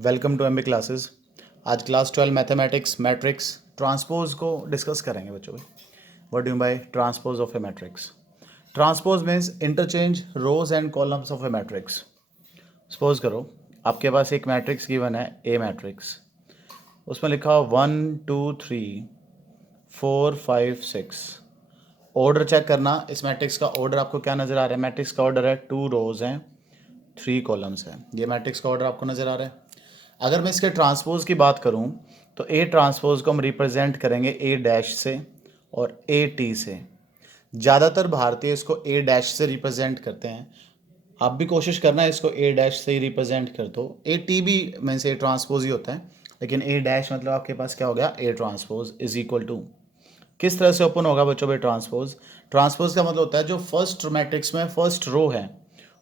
Welcome to MB classes. आज class 12 mathematics matrix transpose को discuss करेंगे बच्चों। What do by transpose of a matrix? Transpose means interchange rows and columns of a matrix. Suppose करो आपके पास एक matrix given है, ए matrix. उसमें लिखा 1 2 3 4 5 6। ऑर्डर चेक करना, इस मैट्रिक्स का ऑर्डर आपको क्या नज़र आ रहा है? मैट्रिक्स का ऑर्डर है 2 रोज हैं 3 कॉलम्स हैं। ये मैट्रिक्स का ऑर्डर आपको नज़र आ रहा है। अगर मैं इसके ट्रांसपोज की बात करूं तो ए ट्रांसपोज को हम रिप्रेजेंट करेंगे ए डैश से और ए टी से। ज़्यादातर भारतीय इसको ए डैश से रिप्रेजेंट करते हैं। आप भी कोशिश करना है इसको ए डैश से ही रिप्रेजेंट कर दो। ए टी भी में से ए ट्रांसपोज ही होता है, लेकिन ए डैश मतलब आपके पास क्या हो गया? A transpose is equal to. किस तरह से ओपन होगा बच्चों पे ट्रांसपोज? ट्रांसपोज का मतलब होता है जो फर्स्ट मैट्रिक्स में फर्स्ट रो है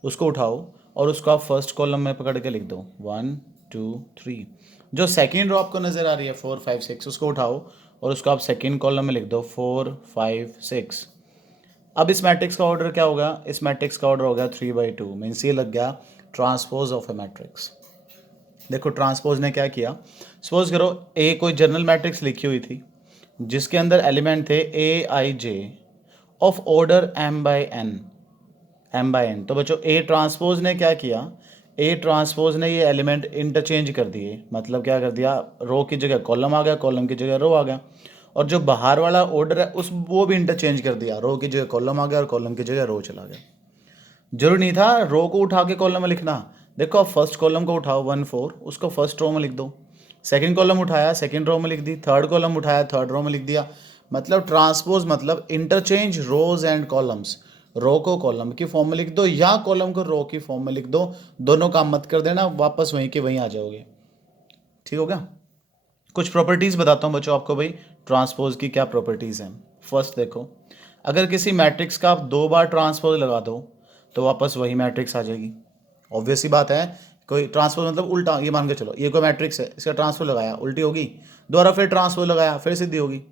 उसको उठाओ और उसको आप फर्स्ट कॉलम में पकड़ के लिख दो 1 2 3। जो सेकेंड रो आपको नज़र आ रही है 4 5 6, उसको उठाओ और उसको आप सेकेंड कॉलम में लिख दो 4 5 6। अब इस मैट्रिक्स का ऑर्डर क्या होगा? इस मैट्रिक्स का ऑर्डर होगा 3/2। मीन्स ये लग गया ट्रांसपोज ऑफ ए मैट्रिक्स। देखो ट्रांसपोज ने क्या किया। सपोज करो ए कोई जनरल मैट्रिक्स लिखी हुई थी जिसके अंदर एलिमेंट थे ए आई जे ऑफ ऑर्डर m/n। तो बच्चों ए ट्रांसपोज ने क्या किया? ए ट्रांसपोज ने ये एलिमेंट इंटरचेंज कर दिए। मतलब क्या कर दिया? रो की जगह कॉलम आ गया, कॉलम की जगह रो आ गया। और जो बाहर वाला ऑर्डर है उस वो भी इंटरचेंज कर दिया। रो की जगह कॉलम आ गया और कॉलम की जगह रो चला गया। जरूरी नहीं था रो को उठा के कॉलम में लिखना। देखो आप फर्स्ट कॉलम को उठाओ 1 4, उसको फर्स्ट रो में लिख दो। सेकंड कॉलम उठाया सेकंड रो में लिख दी। थर्ड कॉलम उठाया थर्ड रो में लिख दिया। मतलब ट्रांसपोज मतलब इंटरचेंज रोज एंड कॉलम्स। रो को कॉलम की फॉर्म में लिख दो या कॉलम को रो की फॉर्म में लिख दो। दोनों काम मत कर देना, वापस वहीं के वहीं आ जाओगे। ठीक हो गया? कुछ प्रॉपर्टीज़ बताता हूँ बच्चों आपको भाई, ट्रांसपोज की क्या प्रॉपर्टीज़ हैं। फर्स्ट देखो, अगर किसी मैट्रिक्स का आप 2 बार ट्रांसपोज लगा दो तो वापस वही मैट्रिक्स आ जाएगी। ऑब्वियस सी बात है। कोई ट्रांसपोज मतलब उल्टा, ये मान के चलो ये कोई मैट्रिक्स है, इसका ट्रांसपोज लगाया उल्टी होगी, दोबारा फिर ट्रांसपोज लगाया फिर सीधी होगी।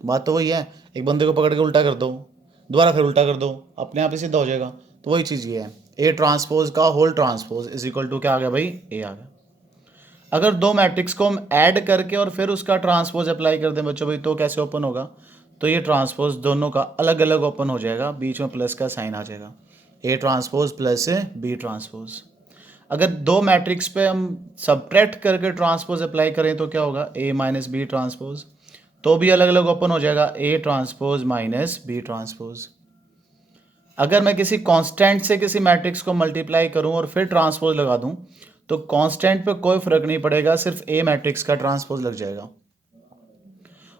बात तो वही है। एक बंदे को पकड़ के उल्टा कर दो, दोबारा फिर उल्टा कर दो, अपने आप ही सीधा हो जाएगा। तो वही चीज़ ये है, ए ट्रांसपोज का whole transpose is equal to क्या आ गया भाई? ए आ गया। अगर दो मैट्रिक्स को हम ऐड करके और फिर उसका ट्रांसपोज अप्लाई कर दें बच्चों भाई, तो कैसे ओपन होगा? तो ये ट्रांसपोज दोनों का अलग अलग ओपन हो जाएगा, बीच में प्लस का साइन आ जाएगा। A transpose plus B transpose. अगर दो मैट्रिक्स पे हम सबट्रैक्ट करके ट्रांसपोज अप्लाई करें तो क्या होगा? A minus B transpose. तो भी अलग अलग ओपन हो जाएगा, A transpose minus B transpose. अगर मैं किसी कांस्टेंट से किसी मैट्रिक्स को मल्टीप्लाई करूं और फिर ट्रांसपोज लगा दूं तो कांस्टेंट पे कोई फर्क नहीं पड़ेगा, सिर्फ ए मैट्रिक्स का ट्रांसपोज लग जाएगा।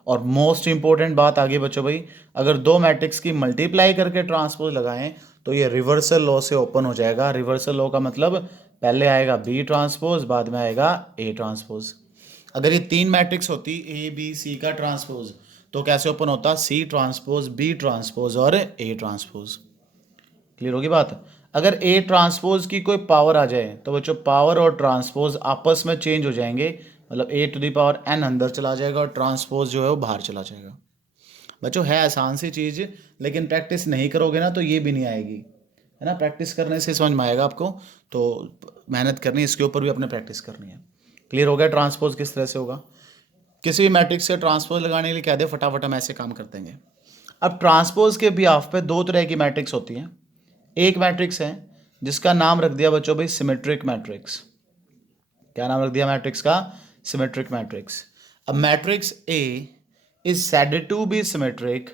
और मोस्ट इंपॉर्टेंट बात आगे बच्चों भाई, अगर दो मैट्रिक्स की मल्टीप्लाई करके ट्रांसपोज लगाएं तो ये रिवर्सल लॉ से ओपन हो जाएगा। रिवर्सल लॉ का मतलब पहले आएगा बी ट्रांसपोज, बाद में आएगा ए ट्रांसपोज। अगर ये 3 मैट्रिक्स होती ए बी सी का ट्रांसपोज तो कैसे ओपन होता? सी ट्रांसपोज बी ट्रांसपोज और ए ट्रांसपोज। क्लियर होगी बात? अगर ए ट्रांसपोज की कोई पावर आ जाए तो बच्चों पावर और ट्रांसपोज आपस में चेंज हो जाएंगे। मतलब ए टू द पावर एन अंदर चला जाएगा और ट्रांसपोज जो है वो बाहर चला जाएगा। बच्चों है आसान सी चीज़, लेकिन प्रैक्टिस नहीं करोगे ना तो ये भी नहीं आएगी, है ना। प्रैक्टिस करने से समझ में आएगा आपको। तो मेहनत करनी, इसके ऊपर भी अपने प्रैक्टिस करनी है। क्लियर हो गया ट्रांसपोज किस तरह से होगा? किसी भी मैट्रिक्स से ट्रांसपोज लगाने के लिए कह दे, फटाफट हम ऐसे काम कर देंगे। अब ट्रांसपोज के बिहाफ पे 2 तरह की मैट्रिक्स होती हैं। एक मैट्रिक्स है जिसका नाम रख दिया बच्चों भाई सिमेट्रिक मैट्रिक्स। क्या नाम रख दिया मैट्रिक्स का? Symmetric matrix. अब matrix A is said to be symmetric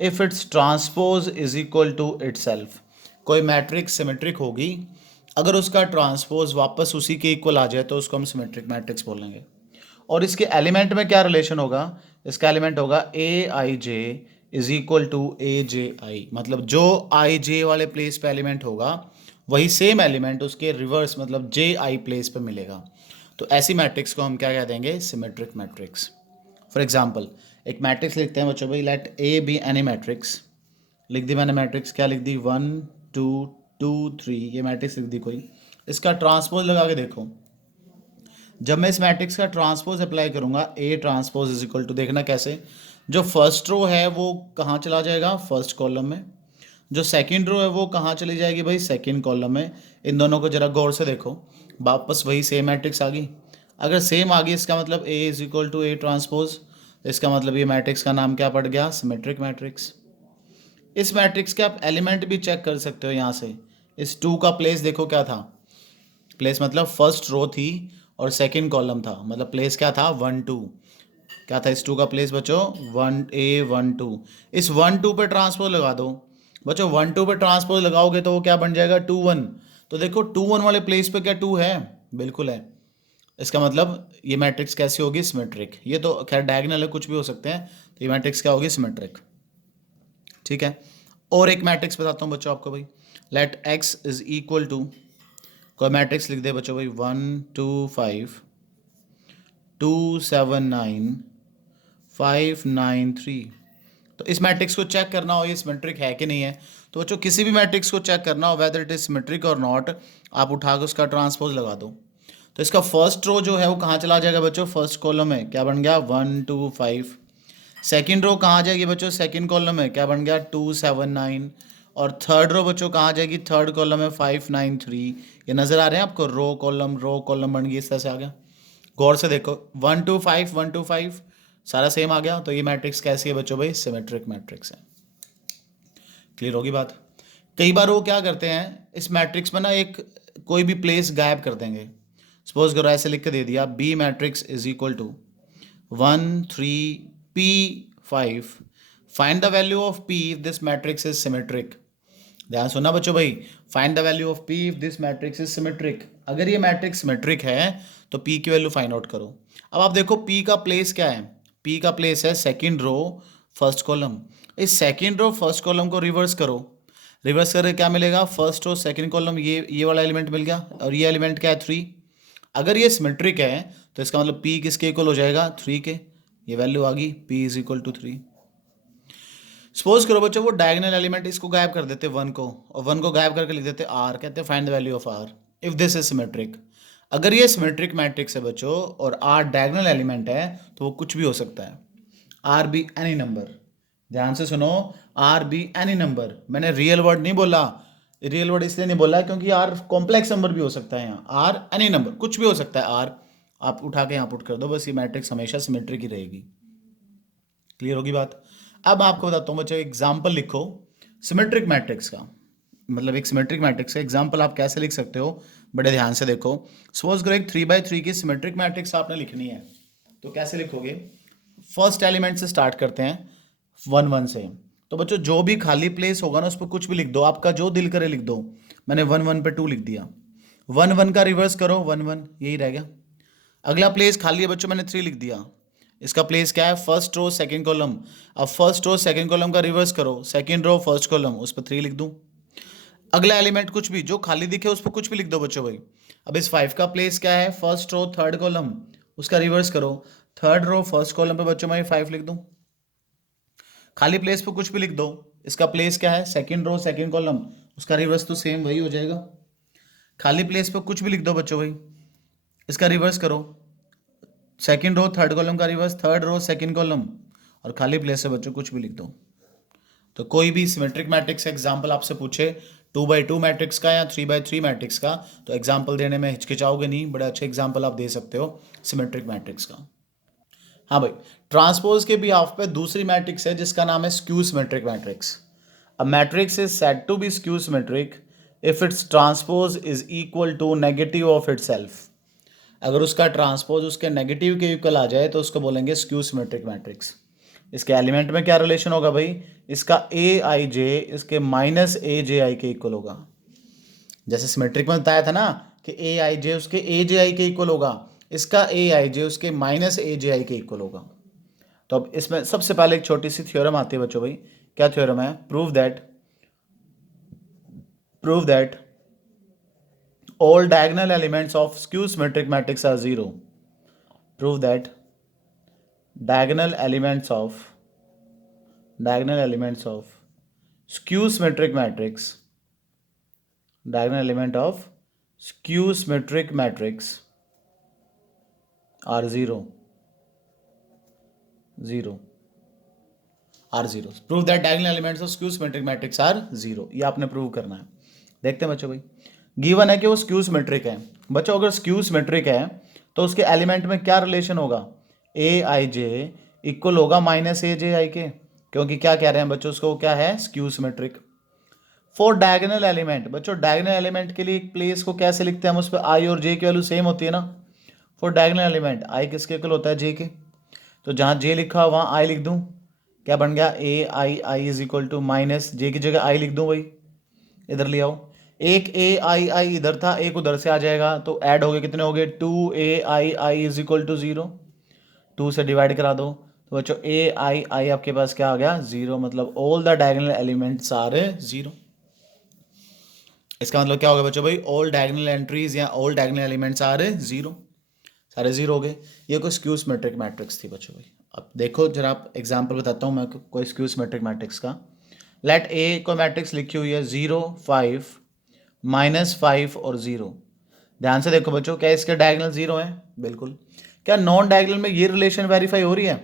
if it's transpose is equal to itself. कोई मैट्रिक्स सिमेट्रिक होगी अगर उसका ट्रांसपोज वापस उसी के इक्वल आ जाए तो उसको हम सिमेट्रिक मैट्रिक्स बोलेंगे। और इसके एलिमेंट में क्या रिलेशन होगा? इसका एलिमेंट होगा ए आई जे इज इक्वल टू ए जे आई। मतलब जो आई जे वाले प्लेस पे एलिमेंट होगा वही सेम एलिमेंट उसके रिवर्स मतलब जे आई प्लेस पे मिलेगा। तो ऐसी मैट्रिक्स को हम क्या कह देंगे? Symmetric matrix. फॉर एग्जाम्पल एक मैट्रिक्स लिखते हैं बच्चों भाई, let A be any matrix. लिख दी मैंने मैट्रिक्स, क्या लिख दी? 1 2 2 3। ये मैट्रिक्स लिख दी कोई। इसका ट्रांसपोज लगा के देखो। जब मैं इस मैट्रिक्स का ट्रांसपोज अप्लाई करूंगा A transpose is equal to, देखना कैसे। जो फर्स्ट रो है वो कहाँ चला जाएगा? फर्स्ट कॉलम में। जो सेकंड रो है वो कहाँ चली जाएगी भाई? सेकंड कॉलम में। इन दोनों को जरा गौर से देखो, वापस वही सेम मैट्रिक्स आ गई। अगर सेम आ गई इसका मतलब A is equal to A transpose, इसका मतलब ये मैट्रिक्स का नाम क्या पड़ गया, सिमेट्रिक मैट्रिक्स। इस मैट्रिक्स के आप एलिमेंट भी चेक कर सकते हो यहाँ से। इस 2 का प्लेस देखो क्या था, प्लेस मतलब फर्स्ट रो थी और सेकंड कॉलम था, मतलब प्लेस क्या था 1 2। क्या था इस 2 का प्लेस बच्चों, 1 2। इस 1 2 पे ट्रांसपोज लगा दो बच्चों, 1 2 पे ट्रांसपोज लगाओगे तो वो क्या बन जाएगा 2 1। तो देखो 2 1 वाले प्लेस पे क्या 2 है, बिल्कुल है। इसका मतलब ये मैट्रिक्स कैसी होगी, सिमेट्रिक। ये तो खैर डायगोनल है, कुछ भी हो सकते हैं, तो ये मैट्रिक्स क्या होगी, सिमेट्रिक। ठीक है, और एक मैट्रिक्स बताता हूँ बच्चों आपको भाई। Let X is equal to, कोई मैट्रिक्स लिख दे बच्चों भाई, 1 2 5 2 7 9 5 9 3। तो इस मैट्रिक्स को चेक करना हो ये सिमेट्रिक है कि नहीं है। तो बच्चों किसी भी मैट्रिक्स को चेक करना हो वेदर इट इज सिमेट्रिक और नॉट, आप उठा के उसका ट्रांसपोज लगा दो। तो इसका फर्स्ट रो जो है वो कहाँ चला जाएगा बच्चों, फर्स्ट कॉलम में, क्या बन गया 1 2 5। सेकंड रो कहाँ जाएगी बच्चों, सेकंड कॉलम में, क्या बन गया 2 7 9। और थर्ड रो बच्चों कहाँ जाएगी, थर्ड कॉलम में 5 9 3। ये नज़र आ रहे हैं आपको, रो कॉलम बन गई, इस तरह से आ गया। गौर से देखो 1 2 5 1 2 5 सारा सेम आ गया। तो ये मैट्रिक्स कैसी है बच्चों भाई, सिमेट्रिक मैट्रिक्स है। क्लियर होगी बात। कई बार वो क्या करते हैं इस मैट्रिक्स में ना, एक कोई भी प्लेस गायब कर देंगे। सपोज करो ऐसे लिख के दे दिया, B matrix is equal to 1 3 p 5, find the value of p if this matrix is symmetric. ध्यान सुनना बच्चों भाई, find the value of p if this matrix is symmetric. अगर ये मैट्रिक्स सिमेट्रिक है तो p की वैल्यू फाइंड आउट करो। अब आप देखो p का प्लेस क्या है, p का प्लेस है सेकंड रो फर्स्ट कॉलम। इस सेकंड रो फर्स्ट कॉलम को रिवर्स करो, रिवर्स करके क्या मिलेगा, फर्स्ट रो सेकंड कॉलम, ये वाला एलिमेंट मिल गया, और ये एलिमेंट क्या है 3। अगर ये सिमेट्रिक है तो इसका मतलब p किसके इक्वल हो जाएगा, 3 के। ये वैल्यू आ गई, p is equal to 3। Suppose करो बच्चों वो डायगोनल एलिमेंट इसको गायब कर देते 1 को, और 1 को गायब करके लिख देते r, कहते हैं find the value of r if this is symmetric. अगर ये सिमेट्रिक मैट्रिक्स है बच्चों और r डायगोनल एलिमेंट है तो वो कुछ भी हो सकता है, r बी एनी नंबर। ध्यान से सुनो, r बी एनी नंबर। मैंने रियल वर्ड नहीं बोला, रियल वर्ड इसलिए नहीं बोला क्योंकि r कॉम्प्लेक्स नंबर भी हो सकता है, यहाँ r एनी नंबर कुछ भी हो सकता है। r आप उठा के यहाँ पुट कर दो, बस ये मैट्रिक्स हमेशा सिमेट्रिक ही रहेगी। क्लियर होगी बात। अब मैं आपको बताता हूँ बच्चों, एग्जाम्पल लिखो सिमेट्रिक मैट्रिक्स का, मतलब एक सिमेट्रिक मैट्रिक्स का एग्जाम्पल आप कैसे लिख सकते हो, बड़े ध्यान से देखो। सपोज करो एक 3x3 की सिमेट्रिक मैट्रिक्स आपने लिखनी है, तो कैसे लिखोगे, फर्स्ट एलिमेंट से स्टार्ट करते हैं 1 1 से। तो बच्चों जो भी खाली प्लेस होगा ना उस पर कुछ भी लिख दो, आपका जो दिल करे लिख दो। मैंने 1 1 पे 2 लिख दिया, 1 1 का रिवर्स करो 1 1, यही रह गया। अगला प्लेस खाली है बच्चों, मैंने 3 लिख दिया, इसका प्लेस क्या है, फर्स्ट रो सेकंड कॉलम। अब फर्स्ट रो सेकंड कॉलम का रिवर्स करो, सेकंड रो फर्स्ट कॉलम, उस पर 3 लिख दूं। अगला एलिमेंट कुछ भी जो खाली दिखे उस पर कुछ भी लिख दो बच्चों भाई। अब इस 5 का प्लेस क्या है, फर्स्ट रो थर्ड कॉलम, उसका रिवर्स करो, थर्ड रो फर्स्ट कॉलम पे बच्चों मैं 5 लिख दूं। खाली प्लेस पे कुछ भी लिख दो, इसका प्लेस क्या है, सेकंड रो सेकंड कॉलम, उसका रिवर्स तो सेम वही हो जाएगा। खाली प्लेस पे कुछ भी लिख दो बच्चों भाई, इसका रिवर्स करो, सेकंड रो थर्ड कॉलम का reverse, third row second column, और खाली प्लेस से बच्चों कुछ भी लिख दो। तो कोई भी सिमेट्रिक मैट्रिक्स एग्जाम्पल आपसे पूछे 2x2 मैट्रिक्स का या 3x3 मैट्रिक्स का, तो एग्जाम्पल देने में हिचकिचाओगे नहीं, बड़े अच्छे एग्जाम्पल आप दे सकते हो सिमेट्रिक मैट्रिक्स का। हाँ भाई, ट्रांसपोज के बिहाफ पे दूसरी मैट्रिक्स है जिसका नाम है skew symmetric matrix. A matrix is said to be skew symmetric if it's transpose is equal to negative of itself. अगर उसका ट्रांसपोज उसके नेगेटिव के इक्वल आ जाए तो उसको बोलेंगे स्क्यू सिमेट्रिक मैट्रिक्स। इसके एलिमेंट में क्या रिलेशन होगा भाई, इसका ए आई जे इसके माइनस ए जे आई के इक्वल होगा। जैसे सिमेट्रिक में बताया था ना कि ए आई जे उसके ए जे आई के इक्वल होगा, इसका ए आई जे उसके माइनस ए जे आई के इक्वल होगा। तो अब इसमें सबसे पहले एक छोटी सी थ्योरम आती है बच्चों भाई। क्या थ्योरम है, prove that all diagonal elements of skew symmetric matrix are zero. Prove that diagonal elements of skew symmetric matrix are zero. Prove that diagonal elements of skew symmetric matrix are zero. ये आपने prove करना है। देखते हैं बच्चों भाई, given है कि वो स्क्यू सिमेट्रिक है। बच्चों अगर स्क्यू सिमेट्रिक है तो उसके एलिमेंट में क्या रिलेशन होगा, ए आई जे इक्वल होगा माइनस ए जे आई के, क्योंकि क्या कह रहे हैं बच्चों, उसको क्या है, skew symmetric. For diagonal element, बच्चों डायगोनल एलिमेंट के लिए एक प्लेस को कैसे लिखते हैं हम, उस पर आई और जे की वैल्यू सेम होती है ना। फॉर डायगोनल एलिमेंट आई किसके इक्वल होता है, जे के, तो जहाँ जे लिखा हो वहाँ आई लिख दूँ, क्या बन गया, ए I I is equal to minus जे की जगह आई लिख दूँ भाई, इधर ले आओ, एक ए आई आई इधर था, एक उधर से आ जाएगा, तो ऐड हो गए, कितने हो गए, two A I I is equal to zero, two से डिवाइड करा दो, तो बच्चों ए आई आई आपके पास क्या आ गया, जीरो, मतलब all the diagonal elements are zero. इसका मतलब क्या होगा बच्चों भाई, ऑल डायगोनल एंट्रीज या all diagonal elements are zero, सारे जीरो हो गए। ये कोई स्क्यू सिमेट्रिक मैट्रिक्स थी बच्चों भाई। अब देखो जरा आप एग्जांपल बताता हूँ मैं कोई स्क्यू सिमेट्रिक मैट्रिक्स का। लेट ए को मैट्रिक्स लिखी हुई है 0 5 -5 और 0। ध्यान से देखो बच्चों, क्या इसके डायगोनल जीरो है, बिल्कुल। क्या नॉन डायगोनल में ये रिलेशन वेरीफाई हो रही है,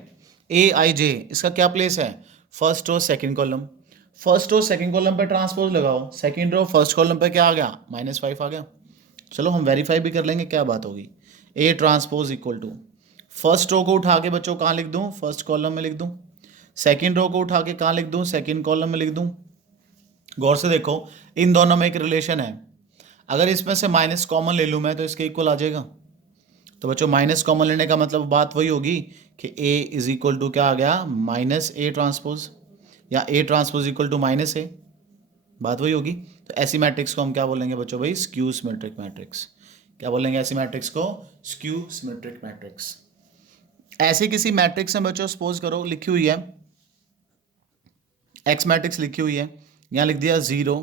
ए आई जे इसका क्या प्लेस है, first row second column, first row second column पे ट्रांसपोज लगाओ, सेकंड रो फर्स्ट कॉलम पे क्या आ गया, -5 आ गया। चलो हम वेरीफाई भी कर लेंगे क्या बात होगी। A transpose equal to, first row को उठा के बच्चों कहाँ लिख दूँ, फर्स्ट कॉलम में लिख दूँ, सेकंड रो को उठा के कहाँ लिख दूँ, सेकंड कॉलम में लिख दूँ। गौर से देखो, इन दोनों में एक रिलेशन है, अगर इसमें से माइनस कॉमन ले लूँ मैं तो इसके इक्वल आ जाएगा। तो बच्चों माइनस कॉमन लेने का मतलब बात वही होगी कि ए इज इक्वल टू क्या आ गया, माइनस ए ट्रांसपोज, या A transpose equal to minus A, बात वही होगी। तो ऐसी मैट्रिक्स को हम क्या बोलेंगे बच्चों भाई, स्क्यू सिमेट्रिक मैट्रिक्स। क्या बोलेंगे ऐसी मैट्रिक्स को, स्क्यू सिमेट्रिक मैट्रिक्स। ऐसे किसी मैट्रिक्स में बच्चों सपोज करो लिखी हुई है, एक्स मैट्रिक्स लिखी हुई है, यहाँ लिख दिया 0,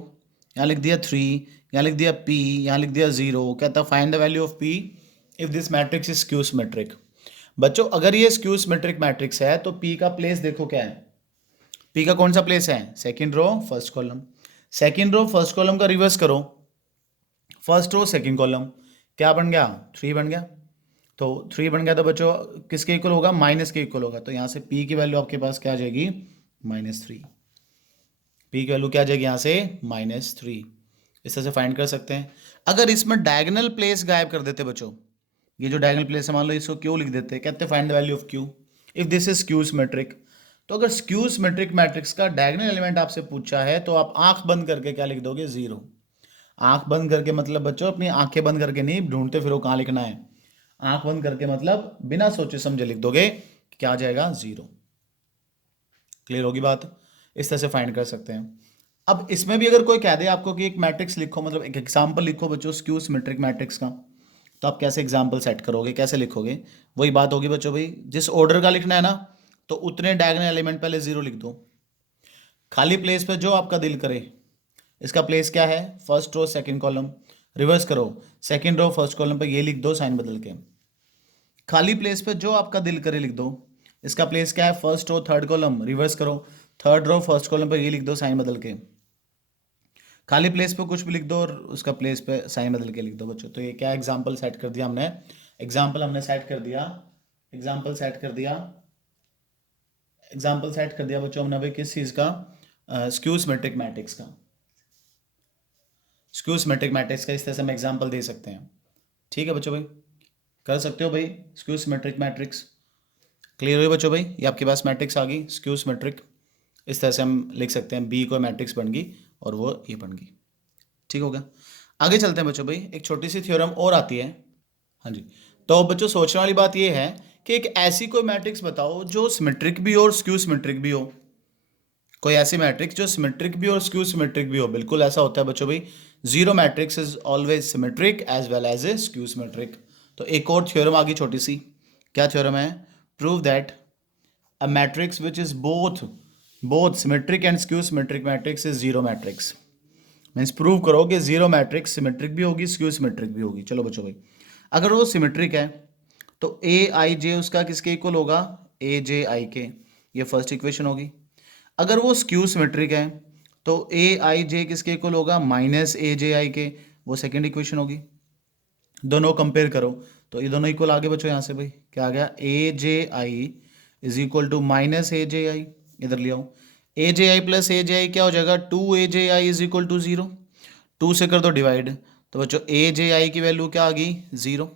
यहाँ लिख दिया 3, यहाँ लिख दिया p, यहाँ लिख दिया 0, कहता find the value of p if this matrix is skew symmetric. बच्चों अगर ये स्क्यू सिमेट्रिक मैट्रिक्स है तो p का प्लेस देखो क्या है, p का कौन सा प्लेस है, second row first column, second row first column का रिवर्स करो, फर्स्ट रो सेकंड कॉलम, क्या बन गया, 3 बन गया। तो 3 बन गया तो बच्चों किसके इक्वल होगा, माइनस के इक्वल होगा, तो यहाँ से p की वैल्यू आपके पास क्या आ जाएगी, -3, p की वैल्यू क्या आ जाएगी यहाँ से, -3। इस तरह से फाइंड कर सकते हैं। अगर इसमें डायगोनल प्लेस गायब कर देते बच्चों, ये जो डायगोनल प्लेस है मान लो इसको क्यू लिख देते, कहते find the value of Q if this is skew symmetric. तो अगर स्क्यू सिमेट्रिक मैट्रिक्स का डायगोनल एलिमेंट आपसे पूछा है तो आप आंख बंद करके क्या लिख दोगे, 0। आंख बंद करके मतलब बच्चों अपनी आंखें बंद करके नहीं ढूंढते फिर वो कहाँ लिखना है, आंख बंद करके मतलब बिना सोचे समझे लिख दोगे, क्या आ जाएगा, 0। क्लियर होगी बात, इस तरह से फाइंड कर सकते हैं। अब इसमें भी अगर कोई कह दे आपको कि एक मैट्रिक्स लिखो, मतलब एक एग्जांपल लिखो बच्चों स्क्यू सिमेट्रिक मैट्रिक्स का, तो आप कैसे एग्जांपल सेट करोगे, कैसे लिखोगे, वही बात होगी बच्चों भाई, जिस ऑर्डर का लिखना है ना तो उतने डायगोनल एलिमेंट पहले 0 लिख दो, खाली प्लेस पे जो आपका दिल करे। इसका प्लेस क्या है, first row second column, reverse करो, सेकंड रो फर्स्ट कॉलम पे ये लिख दो साइन बदल के, खाली प्लेस पे जो आपका दिल करे लिख दो। इसका प्लेस क्या है, first row third column, reverse करो, थर्ड रो फर्स्ट कॉलम पे ये लिख दो साइन बदल के, खाली प्लेस पे कुछ भी लिख दो और उसका प्लेस पे साइन बदल के लिख दो बच्चों। तो ये क्या एग्जांपल सेट कर दिया हमने, एग्जांपल हमने सेट कर दिया, एग्जांपल सेट कर दिया, एग्जांपल सेट कर दिया बच्चों हमने अभी किस चीज़ का, स्क्यू सिमेट्रिक मैट्रिक्स का, स्क्यू सिमेट्रिक मैट्रिक्स का इस तरह से हम एग्जांपल दे सकते हैं। ठीक है बच्चों भाई, कर सकते हो भाई स्क्यू सिमेट्रिक मैट्रिक्स। क्लियर हुई बच्चों भाई, ये आपके पास मैट्रिक्स आ गई स्क्यू सिमेट्रिक, इस तरह से हम लिख सकते हैं, बी को मैट्रिक्स बन गई और वो ये बन गई। ठीक हो गया, आगे चलते हैं बच्चों भाई, एक छोटी सी थ्योरम और आती है। हाँ जी, तो बच्चों सोचने वाली बात ये है कि एक ऐसी कोई मैट्रिक्स बताओ जो सिमेट्रिक भी हो और स्क्यू सिमेट्रिक भी हो, कोई ऐसी मैट्रिक्स जो सिमेट्रिक भी और स्क्यू सिमेट्रिक भी हो। बिल्कुल ऐसा होता है बच्चों भाई, zero matrix is always symmetric as well as a skew symmetric. तो एक और थ्योरम आ गई छोटी सी, क्या थ्योरम है, prove that a matrix which is both symmetric and skew symmetric matrix is zero matrix. Means prove करो कि जीरो मैट्रिक्स सिमेट्रिक भी होगी स्क्यू सिमेट्रिक भी होगी। चलो बच्चों भाई, अगर वो सिमेट्रिक है तो ए आई जे उसका किसके इक्वल होगा, ए जे आई के, ये फर्स्ट इक्वेशन होगी। अगर वो स्क्यू सिमेट्रिक है तो ए आई जे किसके इक्वल होगा, माइनस ए जे आई के, वो सेकेंड इक्वेशन होगी। दोनों कंपेयर करो तो ये दोनों इक्वल आगे बच्चों, यहाँ से भाई क्या आ गया, ए जे आई इज इक्वल टू माइनस ए जे आई, इधर ले आओ, ए जे आई प्लस ए जे आई क्या हो जाएगा, 2 ए जे आई इज इक्वल टू 0, 2 से कर दो डिवाइड, तो बच्चों ए जे आई की वैल्यू क्या आ गई, 0,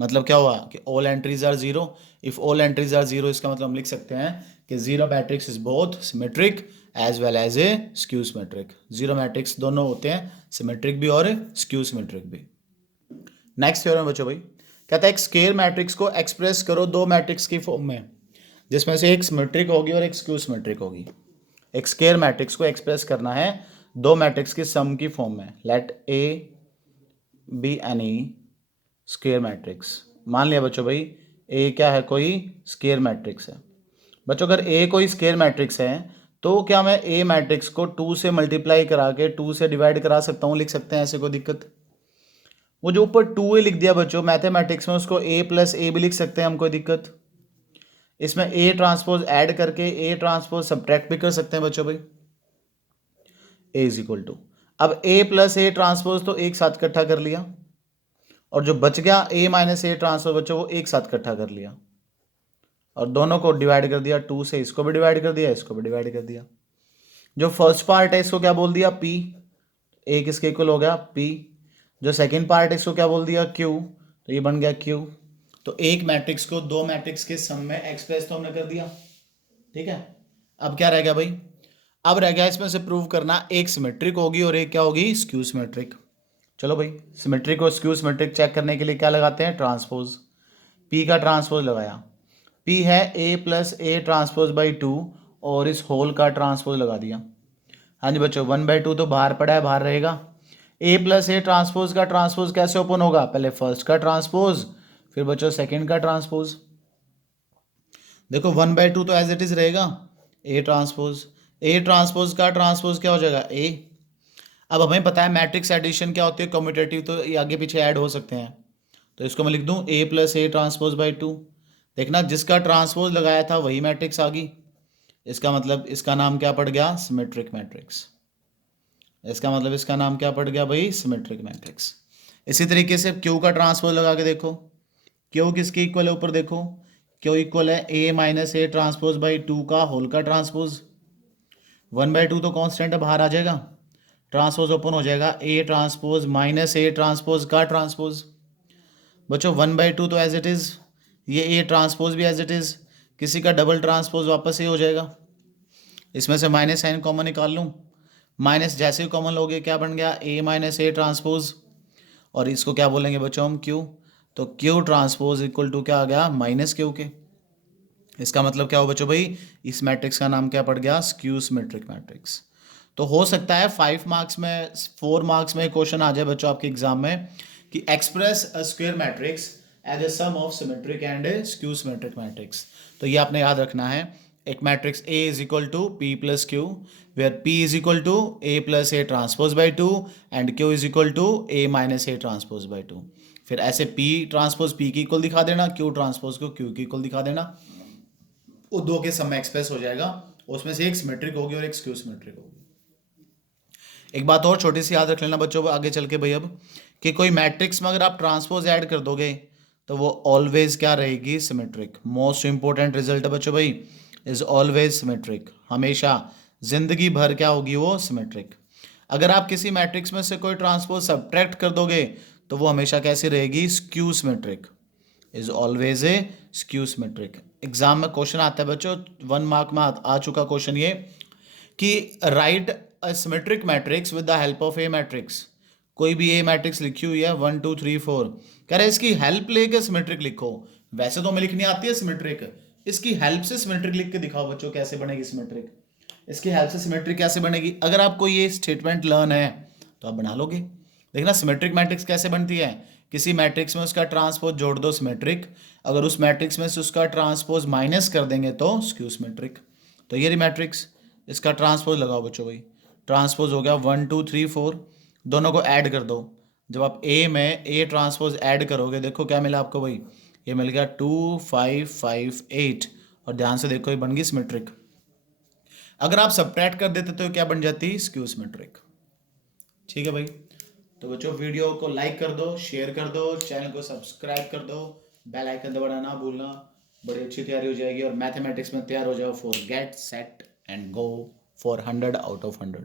मतलब क्या हुआ कि all entries are zero. If all entries are zero, इसका मतलब हम लिख सकते हैं कि zero matrix is both symmetric as well as a skew symmetric. Zero matrix दोनों होते हैं, सिमेट्रिक भी और स्क्यू सिमेट्रिक भी। नेक्स्ट थ्योरम बच्चों भाई, कहता है एक स्केयर मैट्रिक्स को एक्सप्रेस करो दो मैट्रिक्स की फॉर्म में, जिसमें से एक सिमेट्रिक होगी और एक स्क्यू सिमेट्रिक होगी। एक स्केयर मैट्रिक्स को एक्सप्रेस करना है दो मैट्रिक्स की सम की फॉर्म में। Let A be any square matrix. मान लिया बच्चों भाई ए क्या है, कोई स्केयर मैट्रिक्स है। बच्चों अगर ए कोई स्केयर मैट्रिक्स है तो क्या मैं ए मैट्रिक्स को 2 से मल्टीप्लाई करा के 2 से डिवाइड करा सकता हूँ, लिख सकते हैं, ऐसे कोई दिक्कत? वो जो ऊपर 2a लिख दिया बच्चों मैथमेटिक्स में, उसको a प्लस ए भी लिख सकते हैं हम, कोई दिक्कत? इसमें a ट्रांसपोज ऐड करके a ट्रांसपोज सब्ट्रैक्ट भी कर सकते हैं बच्चों भाई। a इज इक्वल टू, अब a प्लस ए ट्रांसपोज तो एक साथ इकट्ठा कर लिया, और जो बच गया a माइनस ए ट्रांसपोज बच्चों वो एक साथ इकट्ठा कर लिया, और दोनों को डिवाइड कर दिया 2 से, इसको भी डिवाइड कर दिया, इसको भी डिवाइड कर दिया। जो फर्स्ट पार्ट है इसको क्या बोल दिया, p, a किसके इक्वल हो गया, p। जो सेकंड पार्ट है इसको क्या बोल दिया, q, तो ये बन गया q। तो एक मैट्रिक्स को दो मैट्रिक्स के सम में एक्सप्रेस तो हमने कर दिया, ठीक है। अब क्या रह गया भाई, अब रह गया इसमें से प्रूव करना एक सिमेट्रिक होगी और एक क्या होगी, स्क्यू सिमेट्रिक। चलो भाई, सिमेट्रिक और स्क्यू सिमेट्रिक चेक करने के लिए क्या लगाते हैं, ट्रांसपोज। p का ट्रांसपोज लगाया, p है a plus A transpose by 2, और इस होल का ट्रांसपोज लगा दिया। हाँ जी बच्चों, 1/2 तो बाहर पड़ा है, बाहर रहेगा। a प्लस ए ट्रांसपोज का ट्रांसपोज कैसे ओपन होगा, पहले फर्स्ट का ट्रांसपोज, फिर बच्चों सेकंड का ट्रांसपोज। देखो 1/2 तो एज इट इज रहेगा, a ट्रांसपोज का ट्रांसपोज क्या हो जाएगा, a। अब हमें पता है मैट्रिक्स एडिशन क्या होती है, कम्यूटेटिव, तो ये आगे पीछे ऐड हो सकते हैं। तो इसको मैं लिख दूं a plus A transpose by 2। देखना जिसका ट्रांसपोज लगाया था वही मैट्रिक्स आ गई, इसका मतलब इसका नाम क्या पड़ गया, सिमेट्रिक मैट्रिक्स। इसका मतलब इसका नाम क्या पड़ गया भाई, सिमेट्रिक मैट्रिक्स। इसी तरीके से क्यू का ट्रांसपोज लगा के देखो, क्यू किसके इक्वल है, ऊपर देखो, क्यू इक्वल है a minus A transpose by 2 का होल का ट्रांसपोज। 1/2 तो कॉन्स्टेंट है, बाहर आ जाएगा, ट्रांसपोज ओपन हो जाएगा, a transpose minus A transpose का ट्रांसपोज। बच्चों 1/2 तो एज इट इज़, ये a ट्रांसपोज भी एज इट इज़, किसी का डबल ट्रांसपोज वापस ये हो जाएगा। इसमें से माइनस साइन कॉमन निकाल लूँ, माइनस जैसे ही कॉमन लोगे क्या बन गया, a माइनस ए ट्रांसपोज, और इसको क्या बोलेंगे बच्चों हम, q। तो q ट्रांसपोज इक्वल टू क्या आ गया, माइनस q के। इसका मतलब क्या हो बच्चों भाई, इस मैट्रिक्स का नाम क्या पड़ गया, स्क्यू सिमेट्रिक मैट्रिक्स। तो हो सकता है 5 मार्क्स में 4 मार्क्स में क्वेश्चन आ जाए बच्चों आपके एग्जाम में कि express a square matrix as a sum of symmetric and skew symmetric matrix. तो ये आपने याद रखना है, एक matrix A is equal to p plus Q, where p is equal to a plus A transpose by 2 and q is equal to a minus A transpose by 2। फिर ऐसे p transpose p की equal दिखा देना, q transpose को q की equal दिखा देना, वो दो के सम में एक्सप्रेस हो जाएगा, उसमें से एक सिमेट्रिक होगी और एक स्क्यू सिमेट्रिक होगी। एक बात और छोटी सी याद रख लेना बच्चों आगे चल के भाई, अब कि कोई मैट्रिक्स में अगर आप ट्रांसपोज ऐड कर दोगे तो वो ऑलवेज क्या रहेगी, सिमेट्रिक। मोस्ट इंपॉर्टेंट रिजल्ट है बच्चों भाई, इज ऑलवेज सिमेट्रिक, हमेशा जिंदगी भर क्या होगी वो, सिमेट्रिक। अगर आप किसी मैट्रिक्स में से कोई ट्रांसपोज सब्ट्रैक्ट कर दोगे तो वो हमेशा कैसी रहेगी, skew symmetric, is always a skew symmetric. Exam में क्वेश्चन आता है बच्चों, 1 मार्क में आ चुका क्वेश्चन ये, कि right a symmetric matrix with the help of a matrix. कोई भी ए मैट्रिक्स लिखी हुई है 1 2 3 4, कह रहे इसकी हेल्प लेके सिमेट्रिक लिखो। वैसे तो हमें लिखनी आती है सिमेट्रिक, इसकी हेल्प से सिमेट्रिक लिख के दिखाओ बच्चों कैसे बनेगी सिमेट्रिक, इसकी हेल्प से सिमेट्रिक कैसे बनेगी। अगर आपको ये स्टेटमेंट लर्न है तो आप बना लोगे। देखना सिमेट्रिक मैट्रिक्स कैसे बनती है, किसी मैट्रिक्स में उसका ट्रांसपोज जोड़ दो, सिमेट्रिक। अगर उस मैट्रिक्स में से उसका ट्रांसपोज माइनस कर देंगे तो स्क्यू सिमेट्रिक। तो ये रही मैट्रिक्स, इसका ट्रांसपोज लगाओ बच्चों भाई, ट्रांसपोज हो गया 1 2 3 4, दोनों को ऐड कर दो। जब आप ए में ए ट्रांसपोज ऐड करोगे देखो क्या मिला आपको भाई, ये मिल गया 2 5 5 8, और ध्यान से देखो ये बन गई सिमेट्रिक। अगर आप सब्ट्रैक्ट कर देते तो क्या बन जाती, स्क्यू सिमेट्रिक। ठीक है भाई, तो बच्चों वीडियो को लाइक कर दो, शेयर कर दो, चैनल को सब्सक्राइब कर दो, बेल आइकन दबाना ना भूलना। बड़ी अच्छी तैयारी हो जाएगी और मैथमेटिक्स में तैयार हो जाओ for get set and go for 100 out of 100।